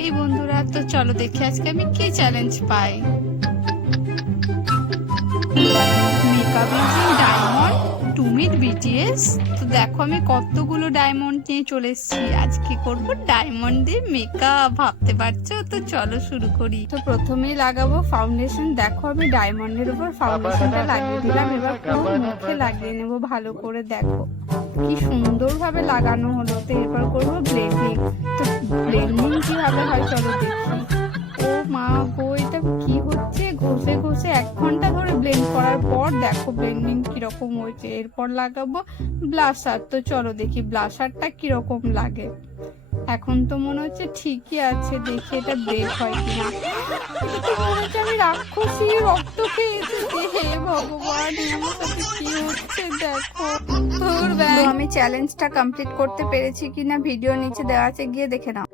এই বন্ধুরা, তো চলো দেখি আজকে আমি কি চ্যালেঞ্জ পাই। Makeup using diamond to meet BTS. তো দেখো আমি কতগুলো ডায়মন্ড নিয়ে চলে এসেছি। আজকে করবো ডায়মন্ড দিয়ে মেকআপ, ভাবতে পারছো? তো চলো শুরু করি। তো প্রথমেই লাগাবো ফাউন্ডেশন। দেখো আমি ডায়মন্ডের উপর ফাউন্ডেশনটা লাগিয়ে দিলাম, এবার পুরো মুখে লাগিয়ে নেবো ভালো করে। দেখো কি সুন্দরভাবে লাগানো হলো। তো এরপর করবো ব্লেন্ডিং। তো ব্লেন্ডিং কিভাবে হয় চলো দেখি। ও মা গো, এটা কি হচ্ছে? ঘষে ঘষে 1 ঘন্টা ধরে ব্লেন্ড করার পর দেখো ব্লেন্ডিং কিরকম হয়েছে। এরপর লাগাবো ব্লাশার। তো চলো দেখি ব্লাশারটা কিরকম লাগে। এখন তো মনে হচ্ছে ঠিকই আছে, দেখি এটা ব্রেক হয় কিনা। এটা তো মনে হচ্ছে আমি রাক্ষসী রক্ত খেয়েছি। হে ভগবান, আমার সাথে কি হচ্ছে দেখো। তো আমি চ্যালেঞ্জটা কমপ্লিট করতে পেরেছি কিনা ভিডিও নিচে দেওয়া আছে, গিয়ে দেখে নাও।